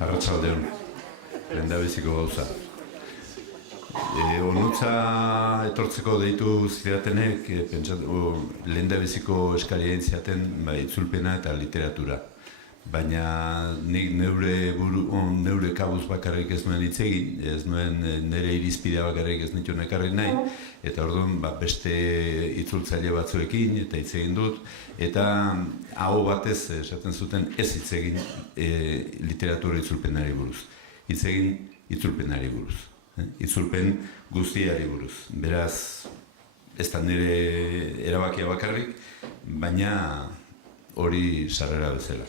Arratsaldeon, lehendabiziko gauza. Onutza etortzeko deitu zidatenek, lehendabiziko eskaria egin zidaten itzulpena eta literatura. Baina nik neure kabuz bakarrik ez nuen hitz egin, ez nuen nire irizpidea bakarrik ez nituen ekarri nahi, eta orduan beste itzultzaile batzuekin eta hitz egin dut, eta aho batez esaten zuten ez hitz egin literatura itzulpenari buruz. Hitz egin itzulpenari buruz. Itzulpen guztiari buruz. Beraz, ez da nire erabakia bakarrik, baina hori sarrera bezala.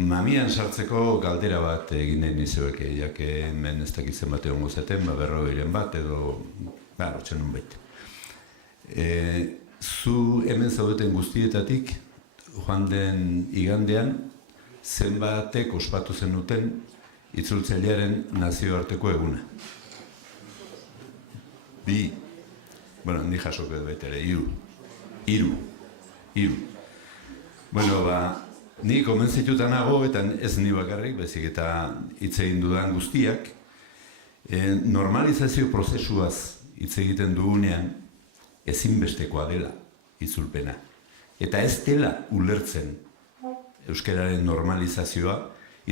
Mamian sartzeko galdera bat egin nahi nizueke, jake hemen ez dakitzen bat egon gozaten, 40 bat edo, otxen nun baita. Zu hemen zaudeten guztietatik, joan den igandean, zenbatek ospatu zenuten itzultzailearen nazioarteko eguna. Ni jasoko edo baita ere, hiru. Ni konbentzituta nago, eta ez ni bakarrik, bezik eta hitz egin dudan guztiak, normalizazio prozesuaz hitz egiten dugunean ezinbestekoa dela itzulpena. Eta ez dela ulertzen euskararen normalizazioa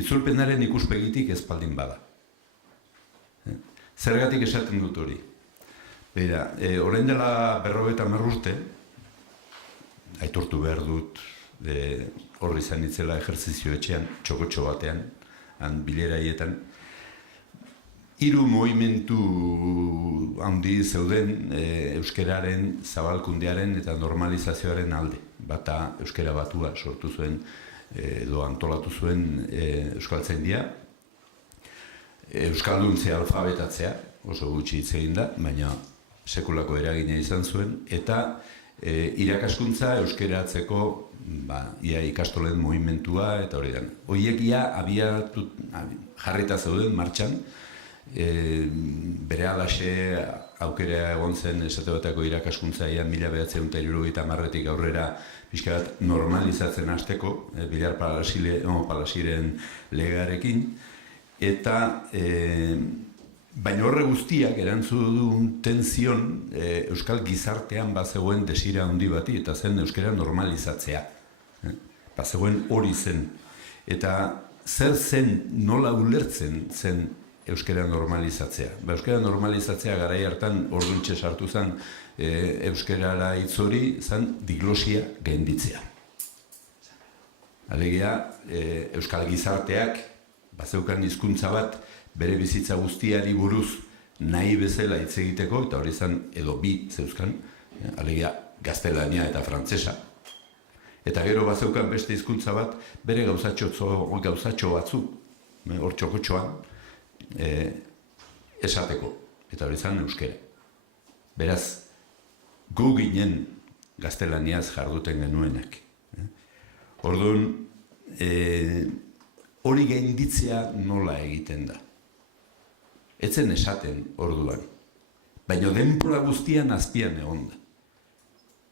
itzulpenaren ikuspegitik ezpaldin bada. Zergatik esaten dut hori? Beira, orain dela 50 urte, aitortu behar dut, horri izan itzela ejerzizio etxean, txokotxo batean, bileraietan, 3 movimentu handi zeuden euskararen zabalkundearen eta normalizazioaren alde. Bata euskara batua sortu zuen edo antolatu zuen euskaltzaindia, euskalduntzea alfabetatzea, oso gutxi hitz egin da, baina sekulako eragina izan zuen, eta irakaskuntza euskaratzeko ia ikastolen movimentua eta hori den. Horiek jarrita zeuden martxan, bere alaxe aukera egon zen esate batako irakaskuntza 1970-tik aurrera pixka bat normalizatzen hasteko, Bilar Palasiren legearekin, eta baina horre guztiak erantzuten zion euskal gizartean bazegoen desira handi bati, eta zen euskara normalizatzea. Bazegoen hori zen. Eta zer zen, nola ulertzen zen euskara normalizatzea. Euskara normalizatzea garai hartan orduntxe sartu zen euskarara hitz hori zen diglosia gainditzea. Alegia, euskal gizarteak bazeukan hizkuntza bat bere bizitza guztiari buruz nahi bezala hitz egiteko, eta hori zen edo bi zeuzkan, alegia gaztelania eta frantsesa. Eta gero bazeukan beste hizkuntza bat bere gauzatxo batzu, hor txokotxoan, esateko, eta hori zen euskara. Beraz, gu ginen gaztelaniaz jarduten genuenak. Orduan, hori gainditzea nola egiten da. Etzen esaten orduan, baina denbora guztian azpian egon da.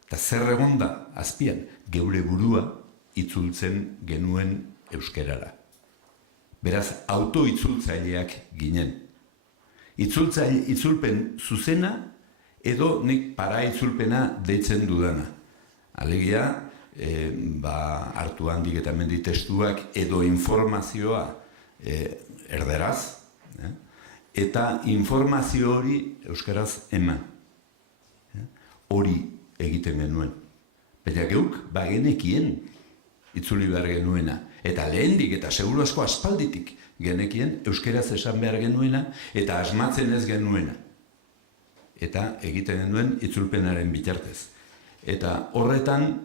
Eta zer egon da azpian, geure burua itzultzen genuen euskarara. Beraz, autoitzultzaileak ginen. Itzulpen zuzena edo nik para itzulpena deitzen dudana. Alegia, hartu handik eta mendi testuak edo informazioa erderaz, eta informazio hori euskaraz eman. Hori egiten genuen. Baina geuk bagenekien itzuli behar genuena. Eta lehendik eta seguru asko aspalditik genekien euskaraz esan behar genuena eta asmatzen ez genuena. Eta egiten genuen itzulpenaren bitartez. Eta horretan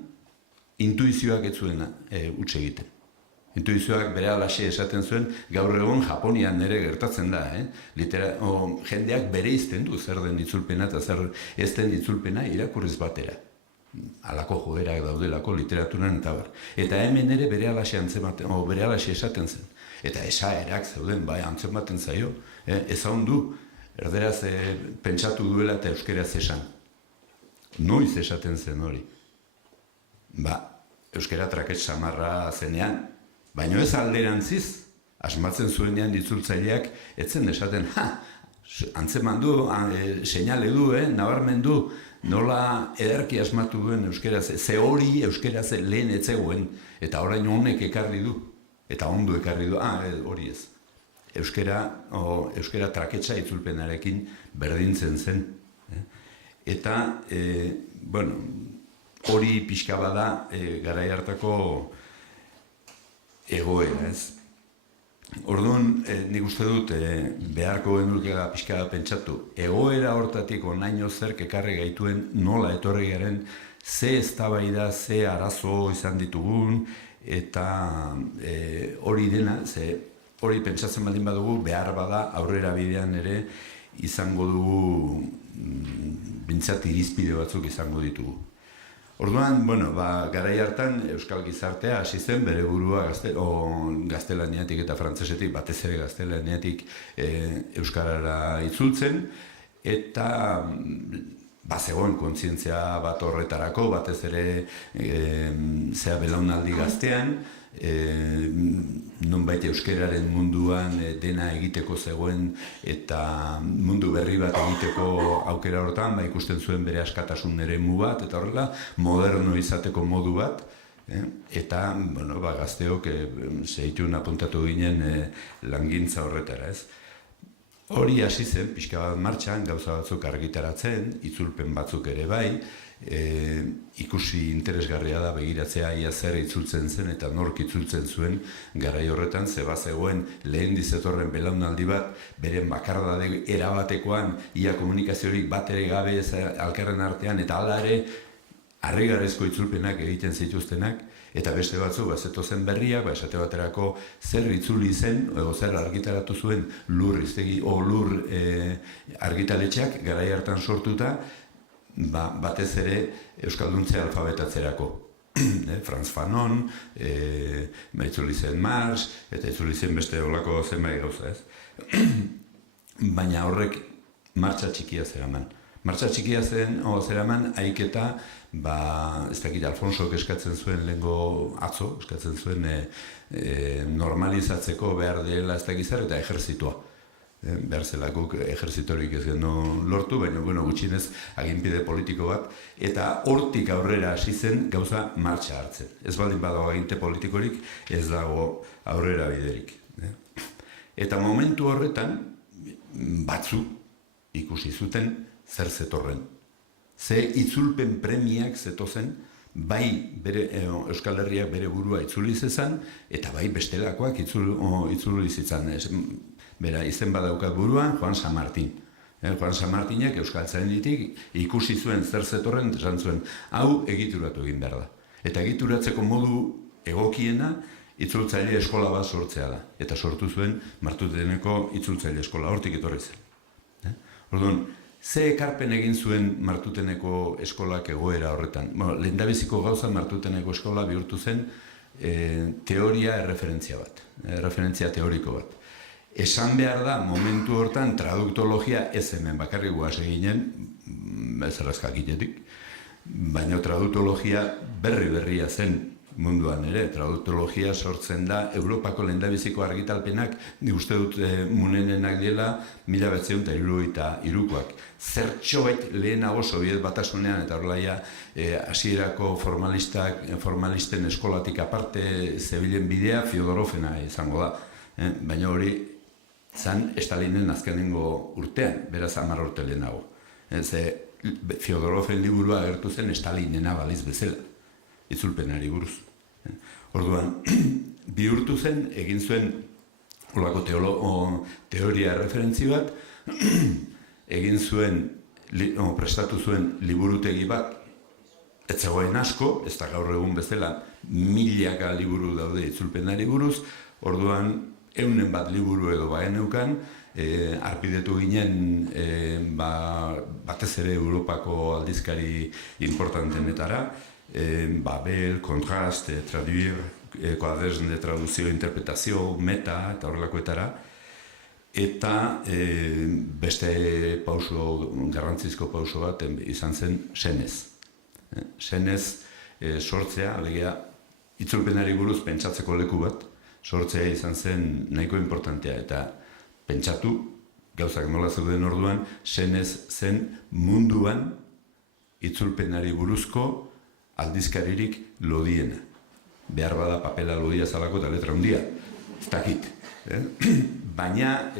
intuizioak ez zuena huts egiten. Intuizioak bere alaxe esaten zuen, gaur egun Japonian nire gertatzen da. Jendeak bere izten du zer den itzulpena eta zer ez den itzulpena irakurriz batera. Halako joerak daudelako literaturan eta bar. Eta hemen ere bere alaxe esaten zen. Eta esaerak zeuden, antzematen zaio. Ez du, erderaz pentsatu duela eta euskeraz esan. Noiz esaten zen hori? Euskara trakets samarra zenean, Baina ez alderantziz, asmatzen zuenean itzultzaileak, etzen esaten, antzeman du, seinale du, nabarmen du, nola ederki asmatu duen euskeraz, ze hori euskeraz lehen etzegoen, eta orain honek ekarri du, eta ondo ekarri du, hori ez. Euskera traketsa itzulpenarekin berdintzen zen. Eta, hori pixka bada garai hartako egoera, ez? Orduan, nik uste dut, beharko genukela pixka pentsatu, egoera hortatik onaino zerk ekarri gaituen nola etorri garen, ze eztabaida, ze arazo izan ditugun, eta hori dena, hori pentsatzen baldin badugu, behar bada aurrera bidean ere izango dugu, bintzat irizpide batzuk izango ditugu. Orduan, garai hartan Euskal Gizartea hasi zen bere burua gaztelaniatik eta frantsesetik, batez ere gaztelaniatik euskarara itzultzen, eta bazegoen kontzientzia bat horretarako, batez ere belaunaldi gaztean, nonbait euskararen munduan dena egiteko zegoen eta mundu berri bat egiteko aukera hortan, ikusten zuen bere askatasun eremu bat, eta horrela moderno izateko modu bat, eta gazteok zeitun apuntatu ginen langintza horretara, ez? Hori hasi zen, pixka bat martxan, gauza batzuk argitaratzen, itzulpen batzuk ere bai, ikusi interesgarria da begiratzea ia zer itzultzen zen eta nork itzultzen zuen garai horretan, zegoen lehen dizetorren belaunaldi bat, beren bakardade erabatekoan, ia komunikaziorik bat ere gabe alkarren artean, eta hala ere, harrigarrezko itzulpenak egiten zituztenak, eta beste batzuk, zetozen berriak, esate baterako zer itzuli zen, edo zer argitaratu zuen lur argitaletxeak garai hartan sortuta, batez ere euskalduntzea alfabetatzerako. Franz Fanon, itzuli zen Mars, eta itzuli zen beste olako zenbait gauza, ez? Baina horrek martxa txikia zeraman. Martxa txikia zeraman haiketa, ez dakit, Alfonsok eskatzen zuen lehengo atzo, eskatzen zuen normalizatzeko behar dela ez dakit zer, eta ejerzitua. Behar zelakuk ejerzitorik ez genuen lortu, baina gutxinez aginpide politiko bat, eta hortik aurrera hasi zen gauza martxa hartzen. Ez baldin badago aginte politikorik, ez dago aurrera biderik. Eta momentu horretan, batzu ikusi zuten zer zetorren. Ze itzulpen premiak zetozen, bai Euskal Herriak bere burua itzuli zezan, eta bai bestelakoak itzuli zitzan. Bera, izen badaukat buruan, Juan San Martin. Juan San Martinek Euskaltzainditik ikusi zuen zer zetorren, esan zuen, hau egituratu egin behar da. Eta egituratzeko modu egokiena itzultzaile eskola bat sortzea da. Eta sortu zuen Martuteneko itzultzaile eskola, hortik etorri zen. Orduan, ze ekarpen egin zuen Martuteneko eskolak egoera horretan? Lehendabiziko gauza Martuteneko eskola bihurtu zen teoria erreferentzia bat, referentzia teoriko bat. Esan behar da, momentu hortan, traduktologia ez hemen bakarrik guaz eginen, ez errazkakitetik, baina traduktologia berria zen munduan ere. Traduktologia sortzen da, Europako lehendabiziko argitalpenak, nik uste dut munenenak dela, 1973koak. Zertxoet lehenago Sobiet Batasunean, eta horrela hasierako formalisten eskolatik aparte zebilen bidea, Fiodorovena izango da. Baina hori zan Stalinen azkenengo urtean, beraz 10 urte lehenago. Fiodoroven liburua agertu zen Stalinena baliz bezala, itzulpenari buruz. Orduan, bihurtu zen, egin zuen olako teoria referentzi bat, egin zuen, prestatu zuen liburutegi bat, ez zegoen asko, ez da gaur egun bezala, milaka liburu daude itzulpenari buruz, orduan, 100 bat liburu edo bageneukan, arpidetu ginen batez ere Europako aldizkari importantenetara, Babel, Kontrast, Traduire, Quaderns de Traducció, Interpretazio, Meta eta horrelakoetara, eta beste garrantzizko pauso bat izan zen Senez. Senez sortzea, alegia, itzulpenari buruz pentsatzeko leku bat, sortzea izan zen nahiko importantea, eta pentsatu, gauzak nola zeuden orduan, zenez zen munduan itzulpenari buruzko aldizkaririk lodiena. Behar bada papela lodia zalako eta letra handia, ez dakit. Baina,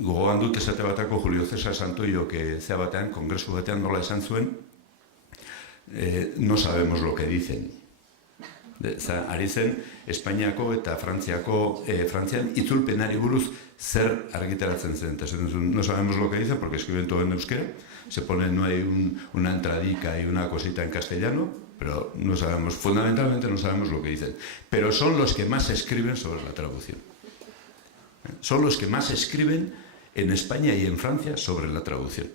gogoan dut esate batako Julio César Santoyok zea batean, kongresu batean nola esan zuen, no sabemos lo que dicen. Ari zen, Espainiako eta Frantzian itzulpenari buruz zer argitaratzen zen. No sabemos lo que dicen porque escriben todo en euskera, se pone, no hay una entradica y una cosita en castellano, pero no sabemos, fundamentalmente no sabemos lo que dicen. Pero son los que más escriben sobre la traducción. Son los que más escriben en España y en Francia sobre la traducción.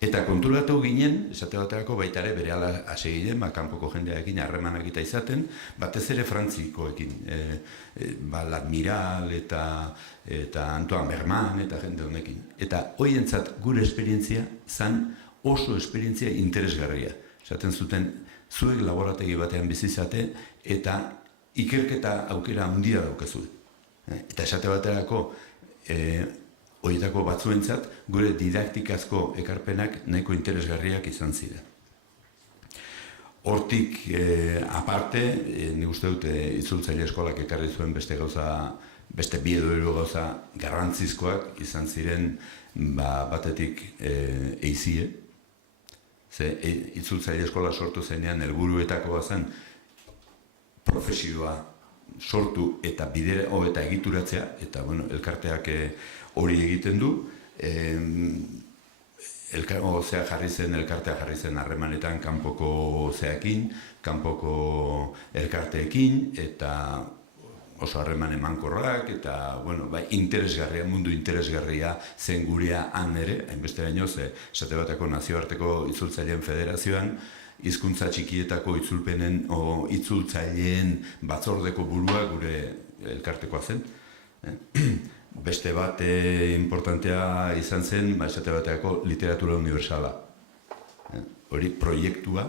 Eta konturatu ginen, esate baterako baita ere berehala hasi ginen, kanpoko jendearekin harremanak eta izaten, batez ere frantzikoekin, l'Admiral eta Antoine Berman eta jende honekin. Eta hoientzat gure esperientzia zan oso esperientzia interesgarria. Esaten zuten, zuek laborategi batean bizizate eta ikerketa aukera handia daukazu. Eta esate baterako horietako batzuentzat gure didaktikazko ekarpenak nahiko interesgarriak izan ziren. Hortik aparte, nik uste dut itzultzaile eskolak ekarri zuen beste bi edo hiru gauza garrantzizkoak izan ziren batetik eizie. Itzultzaile eskola sortu zenean helburuetako zen profesioa sortu eta bidera eta egituratzea, eta elkarteak hori egiten du, elkartea jarri zen harremanetan kanpoko zeakin, kanpoko elkarteekin, eta oso harreman emankorrak, eta interesgarria, mundu interesgarria zen gurea han ere, hainbeste baino, esate bateko nazioarteko itzultzaileen federazioan, hizkuntza txikietako itzultzaileen batzordeko burua gure elkartekoa zen. Beste bat importantea izan zen, esate bateako literatura universala. Hori proiektua,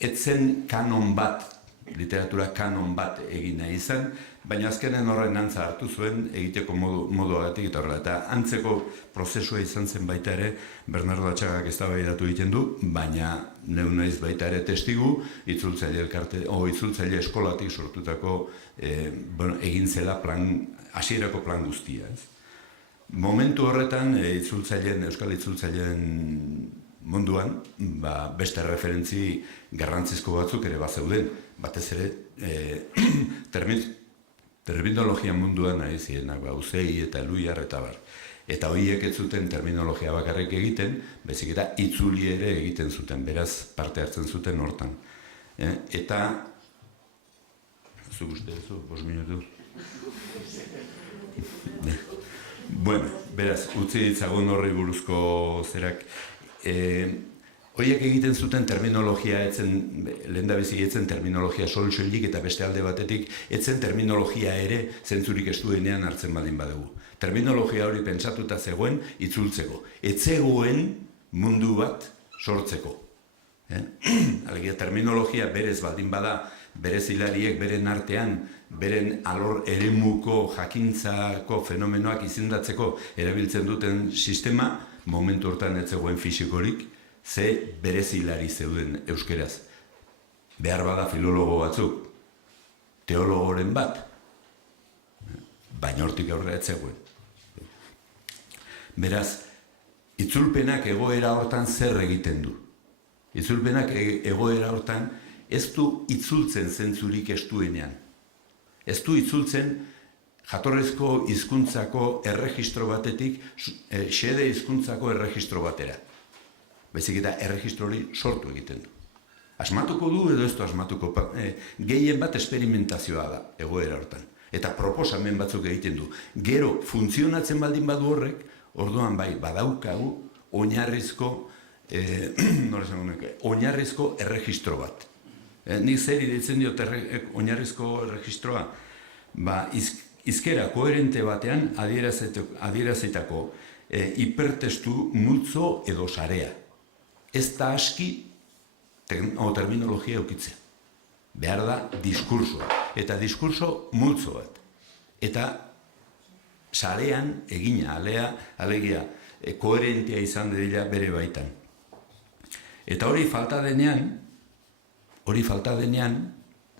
etzen kanon bat, literatura kanon bat egin nahi izan, baina azkenen horren antza hartu zuen egiteko moduagatik eta horrela. Eta antzeko prozesua izan zen baita ere, Bernardo Atxagak eztabaidatu egiten du, baina neu naiz baita ere testigu, itzultzaile eskolatik sortutako egin zela hasierako plan guztia. Momentu horretan, euskal itzultzaileen munduan, beste referentzi garrantzizko batzuk ere bazeuden, batez ere terminologia munduan nahi zienak, Uzei eta Eluiar eta bar. Eta horiek ez zuten terminologia bakarrik egiten, bezik eta itzuli ere egiten zuten, beraz parte hartzen zuten hortan. Eta, zuk uste duzu, 5 minutu? Bueno, beraz, utzi ditzagun horri buruzko zerak. Horiek egiten zuten terminologia lehendabizi etzen terminologia sol-soilik eta beste alde batetik etzen terminologia ere zentzurik estuenean hartzen badin badugu. Terminologia hori pentsatuta zegoen itzultzeko. Etzegoen mundu bat sortzeko. Alegia terminologia berez baldin bada, berez hilariek beren artean, beren alor eremuko jakintzako fenomenoak izendatzeko erabiltzen duten sistema, momentu hortan ez zegoen fisikorik, ze berez hilari zeuden euskeraz. Behar bada filologo batzuk, teologoren bat, baina hortik aurrera ez zegoen. Beraz, itzulpenak egoera hortan zer egiten du. Itzulpenak egoera hortan ez du itzultzen zentzurik estuenean. Ez du itzultzen jatorrezko hizkuntzako erregistro batetik xede hizkuntzako erregistro batera. Baizik eta erregistro hori sortu egiten du. Asmatuko du edo ez du asmatuko, gehien bat esperimentazioa da egoera hortan. Eta proposamen batzuk egiten du. Gero, funtzionatzen baldin badu horrek, orduan bai, badaukagu oinarrizko erregistro bat. Nik zer iditzen diot oinarrizko erregistroa? Hizkera koherente batean adierazitako hipertestu multzo edo sarea. Ez da aski terminologia eukitzea. behar da diskursoa. Eta diskurso multzo bat. Eta sarean egina, alegia, koherentia izan dira bere baitan. Eta hori falta denean,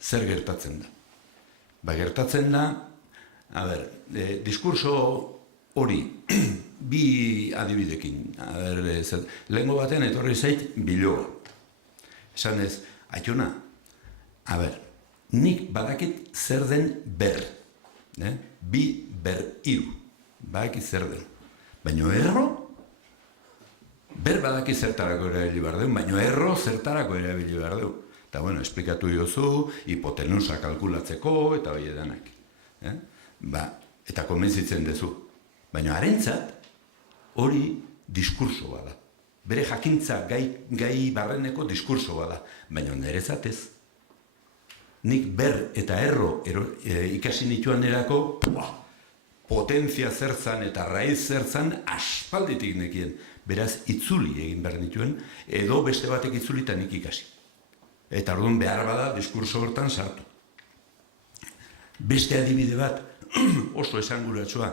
zer gertatzen da? Gertatzen da, diskurso hori, bi adibidekin, lehengo batean etorri zait biloa. Esan ez, Aitzona, nik badakit zer den ber, bi ber hiru, badakit zer den. Baina erro, ber badakit zertarako erabili behar duen, baina erro zertarako erabili behar duen. Eta, esplikatu diozu, hipotenusa kalkulatzeko, eta hori edanak. Eta konbentzitzen dezu. Baina harentzat, hori diskurso bada. Bere jakintza gai barreneko diskurso bada. Baina nerezat ez. Nik ber eta erro ikasi nituan erako, potentzia zertzan eta raiz zertzan aspalditik nekien. Beraz, itzuli egin behar nituen, edo beste batek itzuli eta nik ikasi. Eta orduan behar bada diskurso hortan sartu. Beste adibide bat, oso esanguratsua,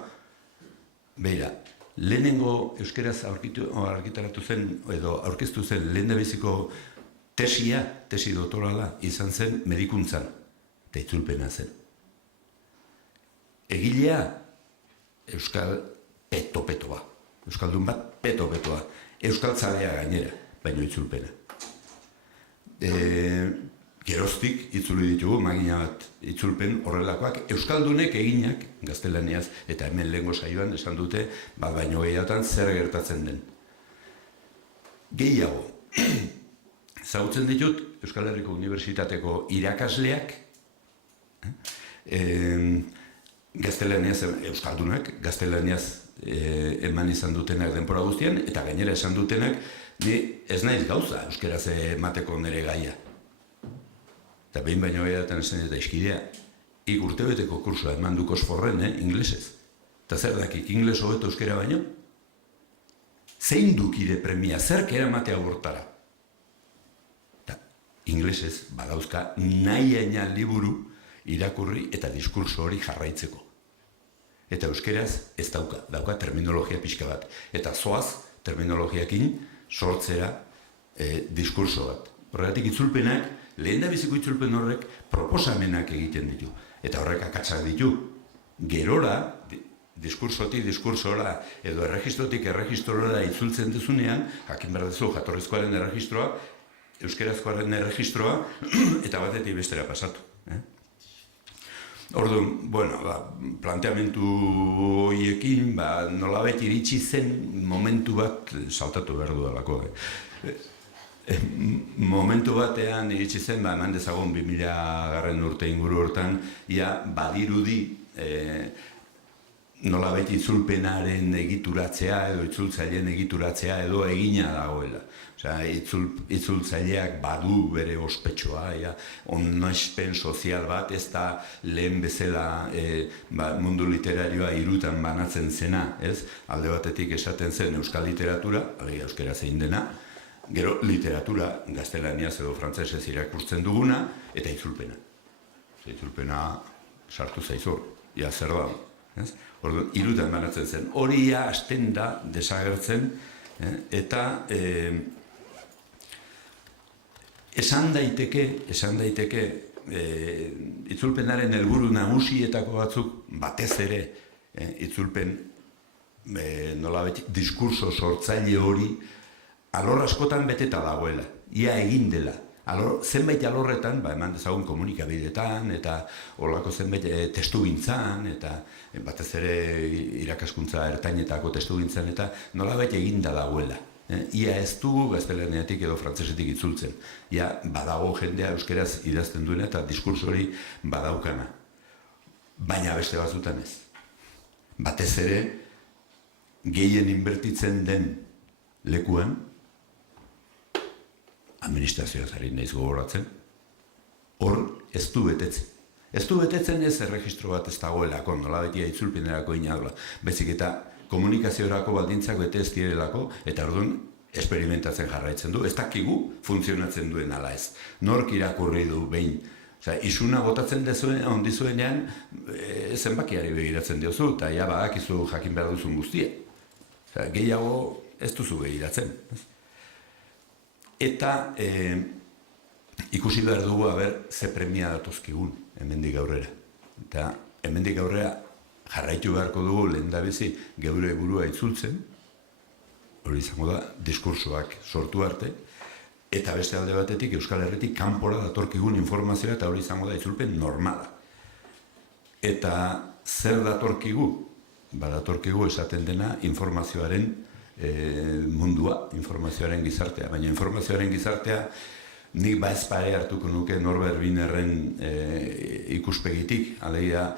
beira, lehenengo euskeraz argitaratu zen, edo aurkeztu zen lehendabiziko tesi doktorala izan zen medikuntzan, eta itzulpena zen. Egilea, euskal peto-petoa, euskaldun bat peto-petoa, euskaltzalea gainera, baino itzulpena. Geroztik itzuli ditugu, magina bat itzulpen horrelakoak, euskaldunek eginak, gaztelaniaz, eta hemen lehengo saioan esan dute, baino gehiagotan zer gertatzen den. Gehiago, ezagutzen ditut, Euskal Herriko Unibertsitateko irakasleak, gaztelaniaz, euskaldunak, gaztelaniaz eman izan dutenak denbora guztian, eta gainera esan dutenak, ni ez naiz gauza, euskeraz emateko nire gaia. Eta behin baino gehiagotan esan eta eskidea, ik urtebeteko kursua eman duk Oxforden, inglesez. Eta zer dakik, ingles hobeto euskera baino? Zein duk ire premia, zerk eramatea hortara? Eta inglesez, badauzka nahiaina liburu irakurri eta diskurso hori jarraitzeko. Eta euskeraz ez dauka terminologia pixka bat. Eta zoaz terminologiakin sortzera diskurso bat. Horregatik itzulpenak, lehendabiziko itzulpen horrek proposamenak egiten ditu. Eta horrek akatsak ditu. Gerora, diskursotik diskursora, edo erregistrotik erregistrora itzultzen duzunean, jakin behar duzu jatorrizkoaren erregistroa, euskerazkoaren erregistroa, eta batetik bestera pasatu. Orduan, planteamentu horiekin, nolabait iritsi zen momentu bat saltatu behar dudalako. Momentu batean iritsi zen, eman dezagun 2000 urte inguru hortan, badirudi nolabait itzulpenaren egituratzea edo itzultzaileen egituratzea edo egina dagoela. Itzultzaileak badu bere ospetxoa, onespen sozial bat, ez da lehen bezala mundu literarioa hirutan banatzen zena, ez? Alde batetik esaten zen euskal literatura, euskera zein dena, gero literatura gaztelaniaz edo frantsesez irakurtzen duguna, eta itzulpena. Itzulpena sartu zaizur, zer da, ez? Orduan, hirutan banatzen zen. Hori hasten da desagertzen, eta esan daiteke itzulpenaren helburu nagusietako batzuk batez ere itzulpen nolabait diskurso sortzaile hori alor askotan beteta dagoela, ia egin dela. Zenbait alorretan, eman dezagun komunikabideetan, eta horlako zenbait testugintzan, eta batez ere irakaskuntza ertainetako testugintzan, eta nolabait eginda dagoela. Ia ez dugu gaztelaniatik edo frantsesetik itzultzen. Ia badago jendea euskeraz idazten duena eta diskurso hori badaukana. Baina beste batzutan ez. Batez ere, gehien inbertitzen den lekuan, administrazioaz ari naiz gogoratzen, hor ez du betetzen. Ez du betetzen ez erregistro bat ez dagoelako, nolabetia itzulpenerako inadula. Bezik eta komunikaziorako baldintzak bete ez direlako, eta orduan experimentatzen jarraitzen du. Ez dakigu funtzionatzen duen ala ez. Nork irakurri du behin Isuna botatzen ondizuenean, zenbakiari begiratzen diozu, eta ja badakizu jakin behar duzun guztia. Gehiago ez duzu begiratzen. Eta ikusi behar dugu, ze premia datozkigun, hemendik aurrera. Eta hemendik aurrera jarraitu beharko dugu lehendabizi geure burua itzultzen, hori izango da, diskursoak sortu arte, eta beste alde batetik Euskal Herritik kanpora datorkigun informazioa eta hori izango da itzulpen normala. Eta zer datorkigu? Datorkigu esaten dena informazioaren mundua, informazioaren gizartea. Baina informazioaren gizartea nik ezpare hartuko nuke Norbert Wienerren ikuspegitik, alegia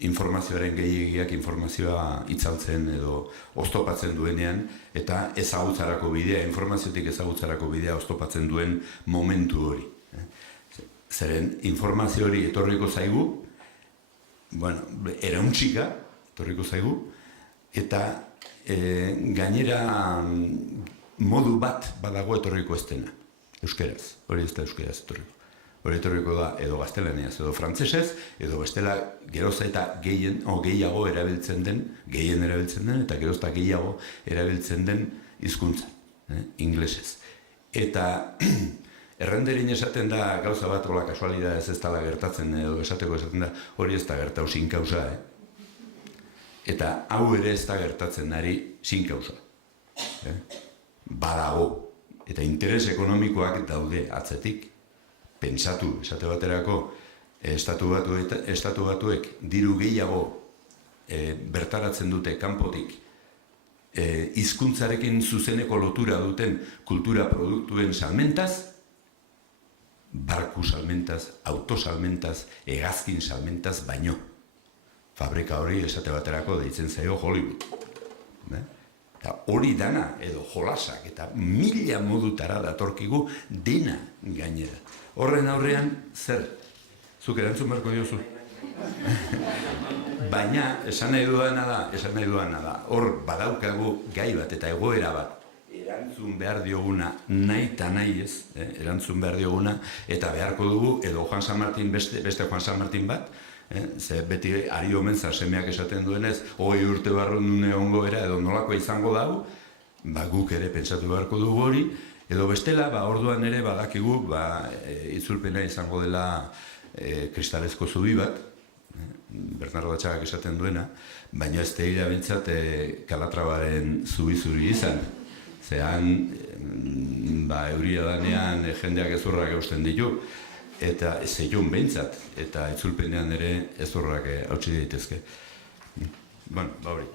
informazioaren gehiegiak informazioa itzaltzen edo oztopatzen duenean, eta ezagutzarako bidea, informaziotik ezagutzarako bidea oztopatzen duen momentu hori. Zeren informazio hori etorriko zaigu, erauntzika etorriko zaigu, eta gainera modu bat badago etorriko ez dena, euskeraz, hori ez da euskeraz etorriko. Hori etorriko da edo gaztelaniaz edo frantsesez, edo bestela geroz eta gehiago erabiltzen den, gehien erabiltzen den, eta geroz eta gehiago erabiltzen den hizkuntza, inglesez. Eta errenderin esaten da gauza bat, hola kasualidadez ez dela gertatzen, edo esateko esaten da, hori ez da gertau sin kausa, Eta hau ere ez da gertatzen ari sin kausa. Badago, eta interes ekonomikoak daude atzetik. Pentsatu, esate baterako, estatu batuek diru gehiago bertaratzen dute kanpotik hizkuntzarekin zuzeneko lotura duten kultura produktuen salmentaz, barku salmentaz, auto salmentaz, hegazkin salmentaz baino. Fabrika hori esate baterako deitzen zaio Hollywood. Eta hori dana, edo jolasak, eta mila modutara datorkigu dena gainera. Horren aurrean, zer? Zuk erantzun beharko diozu. Baina, esan nahi duana da, hor badaukagu gai bat eta egoera bat, erantzun behar dioguna, nahi eta nahi ez, erantzun behar dioguna, eta beharko dugu, edo Juan San Martin, beste Juan San Martin bat, ze beti ari omen semeak esaten duenez, 20 urte barrun egongo era, edo nolakoa izango dago, guk ere pentsatu beharko dugu hori, edo bestela, orduan ere badakigu, itzulpena izango dela kristalezko zubi bat, Bernardo Atxagak esaten duena, baina ez teira bintzat Kalatrabaren zubi zuri izan. Zehan, euria danean jendeak ezurrak eusten ditu, eta zeion behintzat, eta itzulpenean ere ezurrak hautsi daitezke. Hori.